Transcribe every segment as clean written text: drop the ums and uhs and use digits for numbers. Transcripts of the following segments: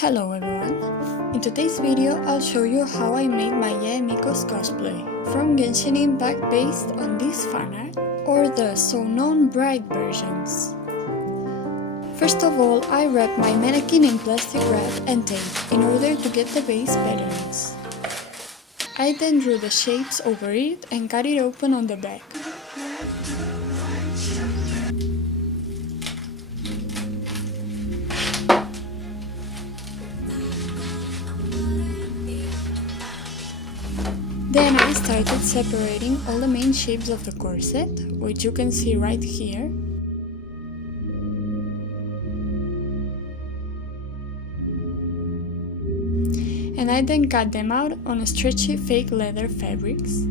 Hello everyone! In today's video, I'll show you how I made my Yae Miko's cosplay from Genshin Impact based on this fanart or the so-known bright versions. First of all, I wrapped my mannequin in plastic wrap and tape in order to get the base patterns. I then drew the shapes over it and cut it open on the back. Then I started separating all the main shapes of the corset, which you can see right here. And I then cut them out on stretchy fake leather fabrics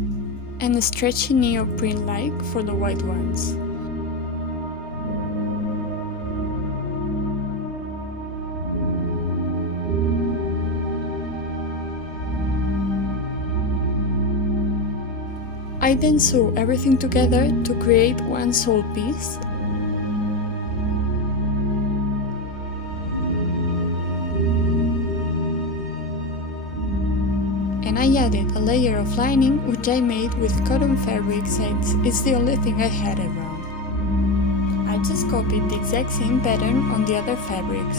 and a stretchy neoprene-like for the white ones. I then sew everything together to create one sole piece. And I added a layer of lining which I made with cotton fabric since it's the only thing I had around. I just copied the exact same pattern on the other fabrics.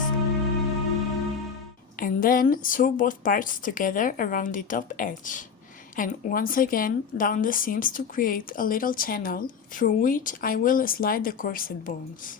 And then sew both parts together around the top edge. And once again down the seams to create a little channel through which I will slide the corset bones.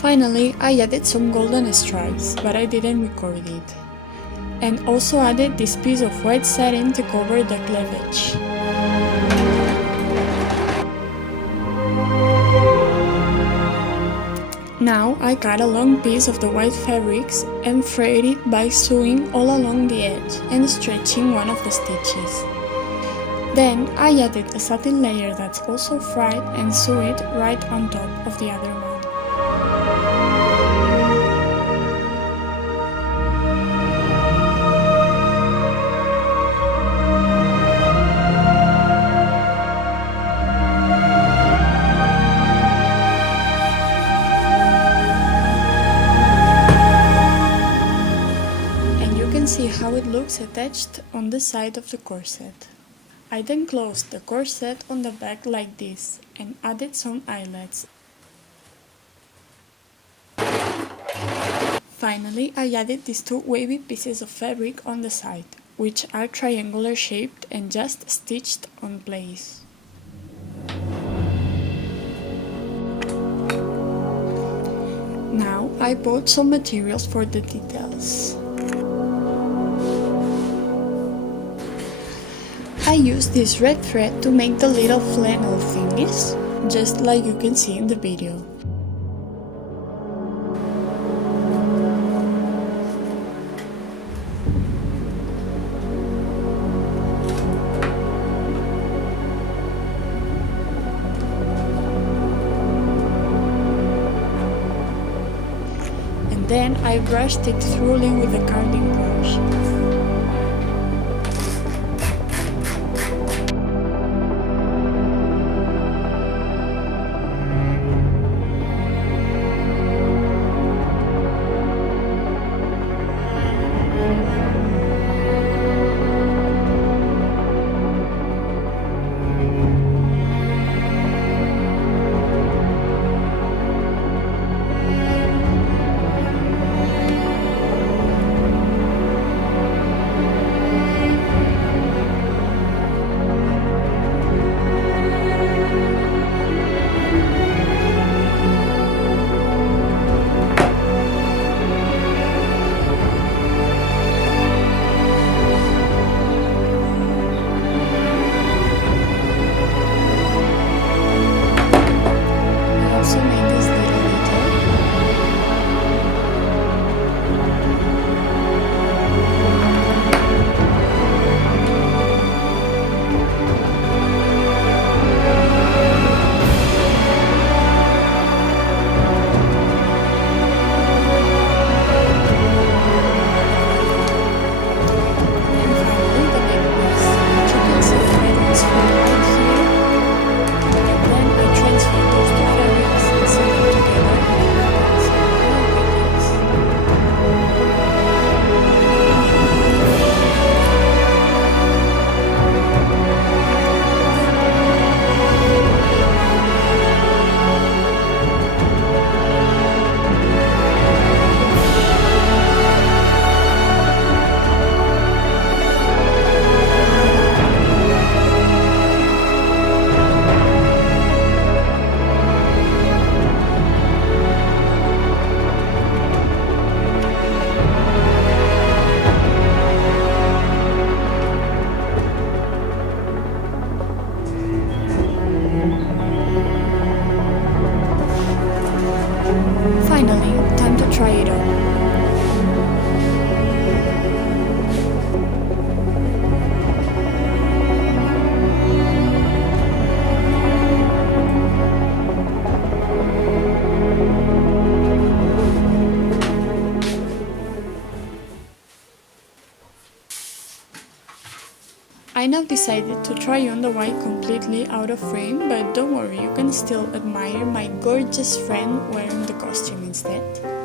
Finally, I added some golden stripes, but I didn't record it. And also added this piece of white satin to cover the cleavage. Now I cut a long piece of the white fabrics and frayed it by sewing all along the edge and stretching one of the stitches. Then I added a satin layer that's also fried and sew it right on top of the other one. See how it looks attached on the side of the corset. I then closed the corset on the back like this and added some eyelets. Finally, I added these two wavy pieces of fabric on the side, which are triangular shaped and just stitched on place. Now I bought some materials for the details. I used this red thread to make the little flannel thingies, just like you can see in the video. And then I brushed it thoroughly with a carding brush. now decided to try on the white completely out of frame, but don't worry, you can still admire my gorgeous friend wearing the costume instead.